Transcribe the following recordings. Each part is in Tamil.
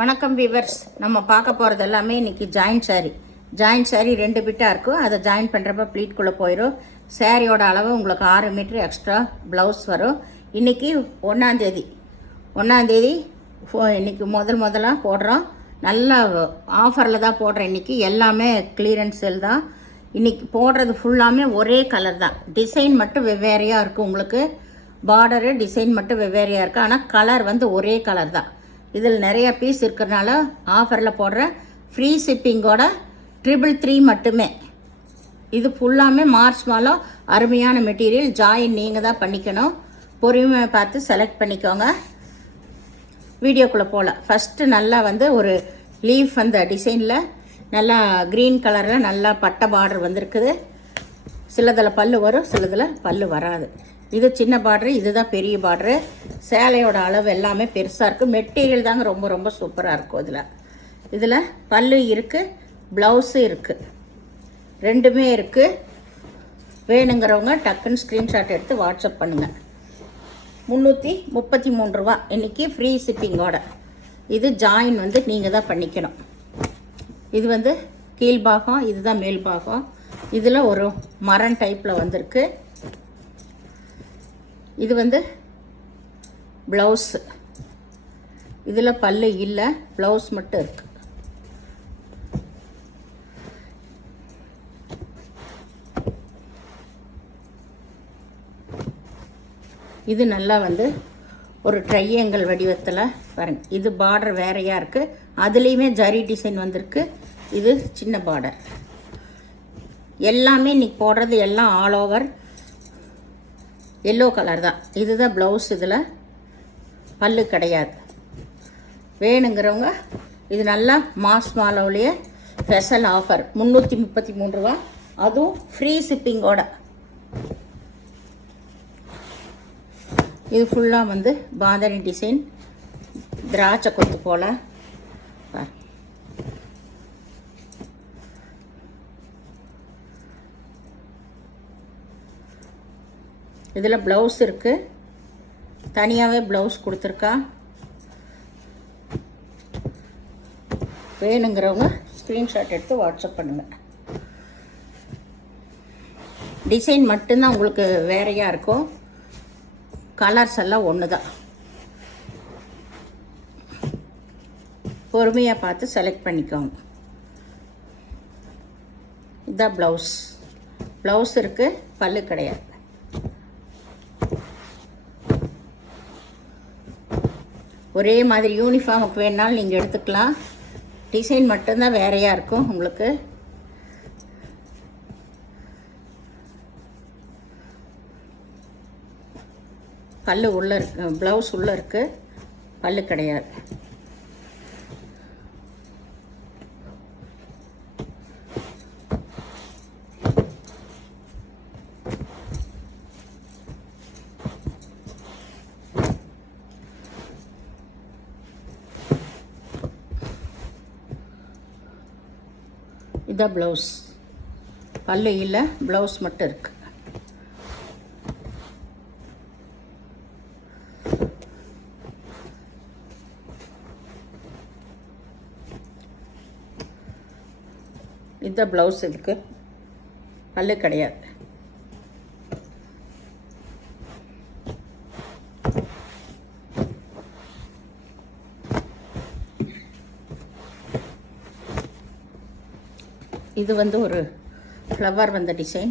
வணக்கம் விவர்ஸ். நம்ம பார்க்க போகிறது எல்லாமே இன்றைக்கி ஜாயின்ட் சாரீ 2 பிட்டாக இருக்கும். அதை ஜாயின் பண்ணுறப்ப ப்ளீட்குள்ளே போயிடும். சாரியோட அளவு உங்களுக்கு 6 மீட்டர் எக்ஸ்ட்ரா ப்ளவுஸ் வரும். இன்றைக்கி 1ஆந்தேதி இன்றைக்கி முதலாக போடுறோம். நல்ல ஆஃபரில் தான் போடுறேன். இன்றைக்கி எல்லாமே கிளியரன்ஸ் சேல் தான். இன்றைக்கி போடுறது ஃபுல்லாமே ஒரே கலர் தான். டிசைன் மட்டும் வெவ்வேறையாக இருக்குது. உங்களுக்கு பார்டரு டிசைன் மட்டும் வெவ்வேறையாக இருக்குது. ஆனால் கலர் வந்து ஒரே கலர் தான். இதில் நிறைய பீஸ் இருக்கிறனால ஆஃபரில் போடுற ஃப்ரீ ஷிப்பிங்கோட 333 மட்டுமே. இது ஃபுல்லாமே மார்ச் மாதம் அருமையான மெட்டீரியல். ஜாயின் நீங்கள் தான் பண்ணிக்கணும். பொறுமையாக பார்த்து செலக்ட் பண்ணிக்கோங்க. வீடியோக்குள்ளே போகல. ஃபஸ்ட்டு நல்லா வந்து ஒரு லீஃப் அந்த டிசைனில் நல்லா க்ரீன் கலரில் நல்லா பட்டை பார்டர் வந்திருக்குது. சிலதில் பல்லு வரும், சிலதில் பல்லு வராது. இது சின்ன பார்டரு, இதுதான் பெரிய பார்டரு. சேலையோட அளவு எல்லாமே பெருசாக இருக்குது. மெட்டீரியல் தாங்க ரொம்ப ரொம்ப சூப்பராக இருக்கும். இதில் பல்லு இருக்குது, ப்ளவுஸு இருக்குது, ரெண்டுமே இருக்குது. வேணுங்கிறவங்க டக்குன்னு ஸ்க்ரீன்ஷாட் எடுத்து வாட்ஸ்அப் பண்ணுங்கள். 333 ரூபா இன்றைக்கி ஃப்ரீ ஷிப்பிங்கோட. இது ஜாயின் வந்து நீங்கள் தான் பண்ணிக்கணும். இது வந்து கீழ்பாகம், இதுதான் மேல் பாகம். இதில் ஒரு மரம் டைப்பில் வந்திருக்கு. இது வந்து ப்ளவுஸு. இதில் பல்லு இல்லை, ப்ளவுஸ் மட்டும் இருக்குது. இது நல்லா வந்து ஒரு ட்ரையாங்கிள் வடிவத்தில் பாருங்க. இது பார்டர் வேறையாக இருக்குது. அதுலேயுமே ஜரி டிசைன் வந்திருக்கு. இது சின்ன பார்டர். எல்லாமே இன்றைக்கி போடுறது எல்லாம் ஆல் ஓவர் எல்லோ கலர் தான். இதுதான் ப்ளவுஸ். இதில் பல்லு கிடையாது. வேணுங்கிறவங்க இது நல்லா மாஸ் மாலவுலேயே ஸ்பெஷல் ஆஃபர் 333 ரூபா. அதுவும் ஃப்ரீ ஷிப்பிங்கோட. இது ஃபுல்லாக வந்து பாந்தனி டிசைன், திராட்சை கொத்து போல். இதில் ப்ளவுஸ் இருக்குது. தனியாகவே ப்ளவுஸ் கொடுத்துருக்கா. வேணுங்கிறவங்க ஸ்க்ரீன்ஷாட் எடுத்து வாட்ஸ்அப் பண்ணுங்கள். டிசைன் மட்டும்தான் உங்களுக்கு வேறையாக இருக்கும். கலர்ஸ் எல்லாம் ஒன்று தான். பொறுமையாக பார்த்து செலக்ட் பண்ணிக்கோங்க. இதுதான் ப்ளவுஸ் இருக்குது, பல்லு கிடையாது. ஒரே மாதிரி யூனிஃபார்முக்கு வேணாலும் நீங்கள் எடுத்துக்கலாம். டிசைன் மட்டும்தான் வேறையாக இருக்கும் உங்களுக்கு. பல்லு உள்ளே இருக்கு, ப்ளவுஸ் உள்ளே இருக்குது, பல்லு கிடையாது. இதான் ப்ளவுஸ். பல்லு இல்லை, ப்ளவுஸ் மட்டும் இருக்குது. இதுதான் ப்ளவுஸ். இதுக்கு பல்லு கிடையாது. இது வந்து ஒரு ஃப்ளவர் வந்த டிசைன்.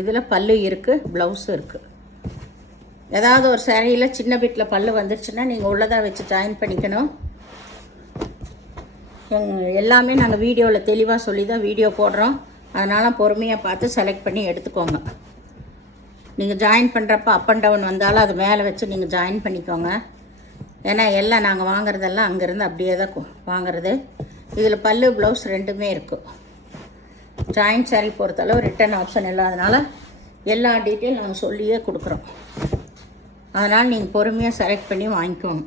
இதில் பல்லு இருக்குது, ப்ளவுஸும் இருக்குது. ஏதாவது ஒரு சேரீயில் சின்ன பிட்டில் பல்லு வந்துருச்சுன்னா நீங்கள் உள்ளதாக வச்சு ஜாயின் பண்ணிக்கணும். எல்லாமே நாங்கள் வீடியோவில் தெளிவாக சொல்லி தான் வீடியோ போடுறோம். அதனால் பொறுமையாக பார்த்து செலக்ட் பண்ணி எடுத்துக்கோங்க. நீங்கள் ஜாயின் பண்ணுறப்ப அப் அண்ட் டவுன் வந்தாலும் அது மேலே வச்சு நீங்கள் ஜாயின் பண்ணிக்கோங்க. ஏன்னா எல்லாம் நாங்கள் வாங்குறதெல்லாம் அங்கேருந்து அப்படியே தான் வாங்குறது. இதில் பல்லு ப்ளவுஸ் ரெண்டுமே இருக்கும். ஜாயின்ட் சாரீ பொறுத்தளவு ரிட்டன் ஆப்ஷன் இல்லாதனால எல்லா டீட்டெயில் நாங்கள் சொல்லியே கொடுக்குறோம். அதனால் நீங்கள் பொறுமையாக செலக்ட் பண்ணி வாங்கிக்கோங்க.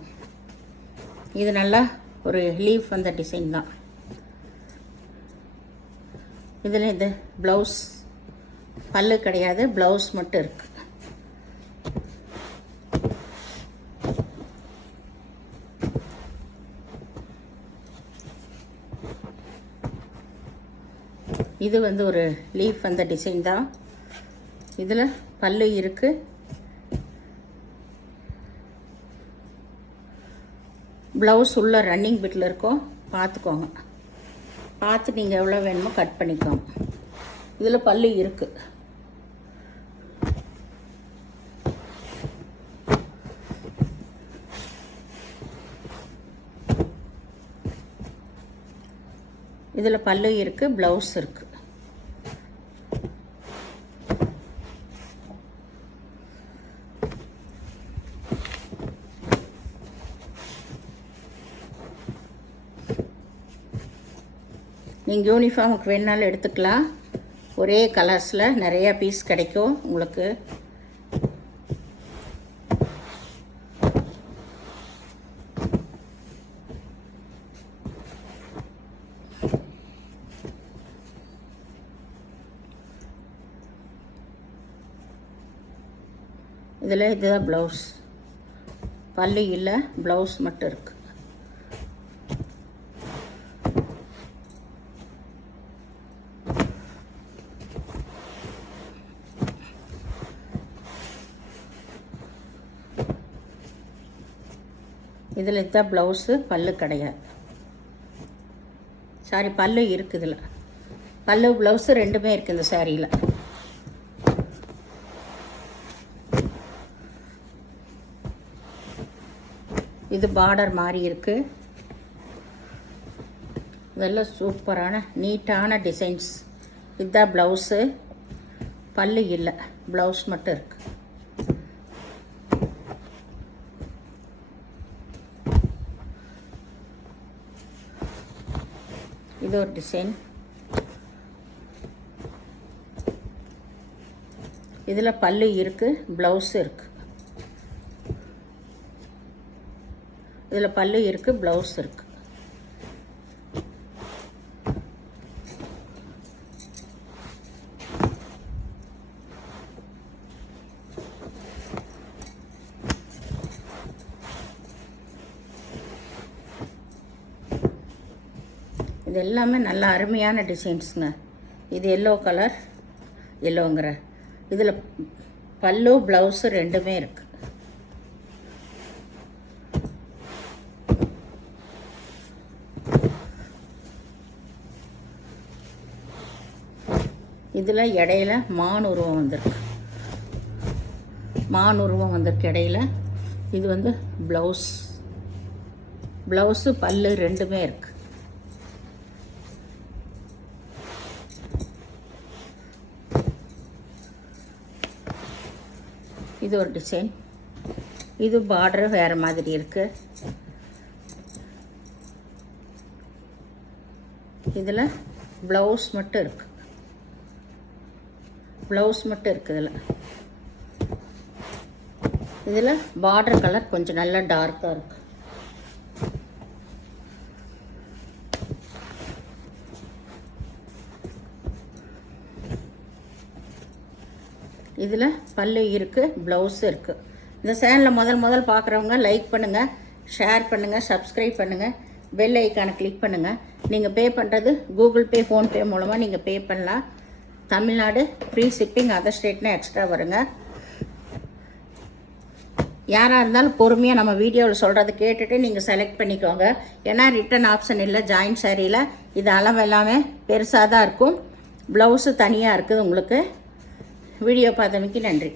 இது நல்லா ஒரு லீஃப் வந்த டிசைன் தான். இதில் இது ப்ளவுஸ், பல்லு கிடையாது, ப்ளவுஸ் மட்டும் இருக்குது. இது வந்து ஒரு லீஃப் அந்த டிசைன் தான். இதில் பல்லு இருக்குது. ப்ளவுஸ் உள்ள ரன்னிங் பிட்டில் இருக்கும், பார்த்துக்கோங்க. பார்த்து நீங்கள் எவ்வளோ வேணுமோ கட் பண்ணிக்கோங்க. இதில் பல்லு இருக்குது. இதில் பல்லு இருக்குது, ப்ளவுஸ் இருக்குது. நீங்கள் யூனிஃபார்முக்கு வேணுனாலும் எடுத்துக்கலாம். ஒரே கலர்ஸில் நிறையா பீஸ் கிடைக்கும் உங்களுக்கு. இதில் இதுதான் ப்ளவுஸ். பல்லு இல்லை, ப்ளவுஸ் மட்டும் இருக்குது. இதில் இதுதான் ப்ளவுஸு, பல்லு கிடையாது. சாரி, பல்லு இருக்குது. இதில் பல்லு ப்ளவுஸு ரெண்டுமே இருக்குது இந்த சாரியில். இது பார்டர் மாதிரி இருக்குது. இதெல்லாம் சூப்பரான நீட்டான டிசைன்ஸ். இதுதான் ப்ளவுஸு, பல்லு இல்லை, ப்ளவுஸ் மட்டும் இருக்குது. இது ஒரு டிசைன். இதில் பல்லு இருக்குது, ப்ளவுஸு இருக்குது. இதில் பல்லு இருக்குது, ப்ளவுஸ் இருக்குது. இது எல்லாமே நல்ல அருமையான டிசைன்ஸுங்க. இது எல்லோ கலர், எல்லோங்கிற. இதில் பல்லு ப்ளவுஸு ரெண்டுமே இருக்குது. இதில் இடையில மான் உருவம் வந்திருக்கு. மான் உருவம் வந்திருக்கு இடையில. இது வந்து ப்ளவுஸ். ப்ளவுஸு பல்லு ரெண்டுமே இருக்குது. இது ஒரு டிசைன். இது பார்டர் வேறு மாதிரி இருக்குது. இதில் ப்ளவுஸ் மட்டும் இருக்குது. ப்ளவுஸ் மட்டும் இருக்குது. இதில் பார்டர் கலர் கொஞ்சம் நல்லா டார்க்காக இருக்குது. இதில் பல்லு இருக்குது, ப்ளவுஸு இருக்குது. இந்த சேனலில் முதல் பார்க்குறவங்க லைக் பண்ணுங்கள், ஷேர் பண்ணுங்கள், சப்ஸ்கிரைப் பண்ணுங்கள், பெல் ஐக்கானை கிளிக் பண்ணுங்கள். நீங்கள் பே பண்ணுறது கூகுள் பே, ஃபோன்பே மூலமாக நீங்கள் பே பண்ணலாம். தமிழ்நாடு ஃப்ரீ ஷிப்பிங், அதர் ஸ்டேட்னா எக்ஸ்ட்ரா வருங்க. யாராக இருந்தாலும் பொறுமையாக நம்ம வீடியோவில் சொல்கிறத கேட்டுட்டு நீங்கள் செலக்ட் பண்ணிக்கோங்க. ஏன்னா ரிட்டன் ஆப்ஷன் இல்லை ஜாயின்ட் சாரியில். இது அளவு எல்லாமே பெருசாக தான் இருக்கும். ப்ளவுஸு தனியாக இருக்குது உங்களுக்கு. வீடியோ பார்த்தமைக்கு நன்றி.